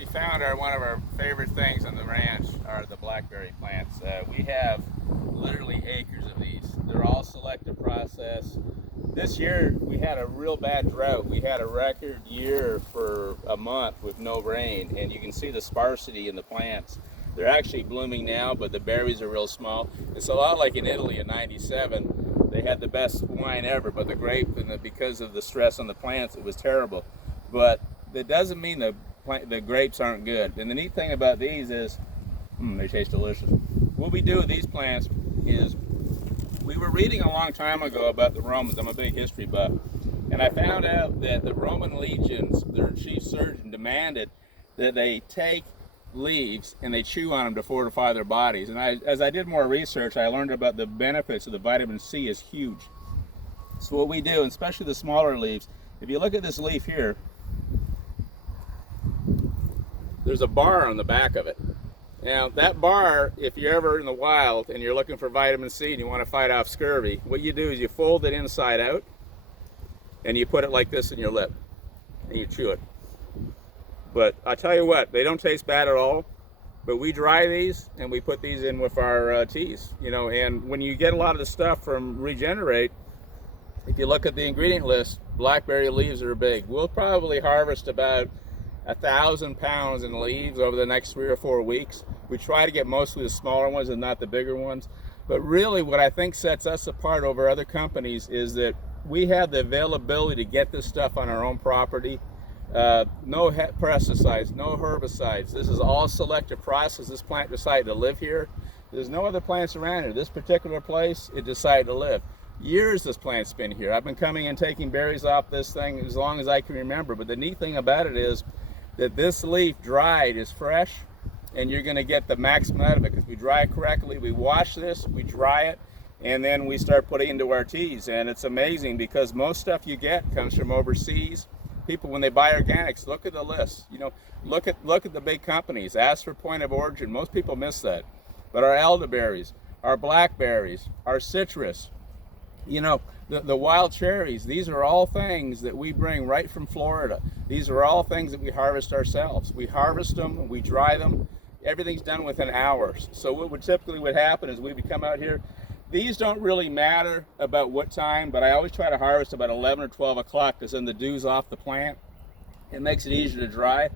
we found one of our favorite things on the ranch are the blackberry plants. We have literally acres of these. They're all selective process. This year we had a real bad drought. We had a record year for a month with no rain, and you can see the sparsity in the plants. They're actually blooming now, but the berries are real small. It's a lot like in Italy in '97. They had the best wine ever, but the grape, because of the stress on the plants, it was terrible. But that doesn't mean the grapes aren't good. And the neat thing about these is, they taste delicious. What we do with these plants is, we were reading a long time ago about the Romans. I'm a big history buff. And I found out that the Roman legions, their chief surgeon demanded that they take leaves and they chew on them to fortify their bodies. And as I did more research, I learned about the benefits of the vitamin C is huge. So what we do, and especially the smaller leaves, if you look at this leaf here, there's a bar on the back of it. Now that bar, if you're ever in the wild and you're looking for vitamin C and you want to fight off scurvy, what you do is you fold it inside out and you put it like this in your lip and you chew it. But I tell you what, they don't taste bad at all. But we dry these and we put these in with our teas, and when you get a lot of the stuff from Regenerate, if you look at the ingredient list, blackberry leaves are big. We'll probably harvest about 1,000 pounds in leaves over the next 3 or 4 weeks. We try to get mostly the smaller ones and not the bigger ones. But really what I think sets us apart over other companies is that we have the availability to get this stuff on our own property. No pesticides, no herbicides. This is all selective process. This plant decided to live here. There's no other plants around here. This particular place, it decided to live. Years this plant's been here. I've been coming and taking berries off this thing as long as I can remember. But the neat thing about it is that this leaf dried is fresh, and you're going to get the maximum out of it because we dry it correctly. We wash this, we dry it, and then we start putting it into our teas. And it's amazing because most stuff you get comes from overseas. People, when they buy organics, look at the list. Look at the big companies. Ask for point of origin. Most people miss that. But our elderberries, our blackberries, our citrus, the wild cherries, these are all things that we bring right from Florida. These are all things that we harvest ourselves. We harvest them, we dry them. Everything's done within hours. So what typically would happen is we would come out here. These don't really matter about what time, but I always try to harvest about 11 or 12 o'clock because then the dew's off the plant. It makes it easier to dry.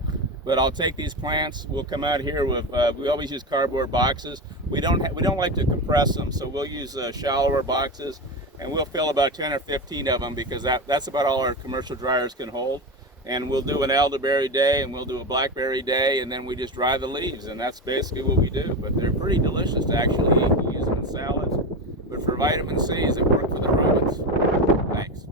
But I'll take these plants. We'll come out here with. We always use cardboard boxes. We don't like to compress them, so we'll use shallower boxes, and we'll fill about 10 or 15 of them because that's about all our commercial dryers can hold. And we'll do an elderberry day and we'll do a blackberry day, and then we just dry the leaves, and that's basically what we do. But they're pretty delicious to actually eat. We use them in salads. But for vitamin C's, it worked for the Romans. Thanks.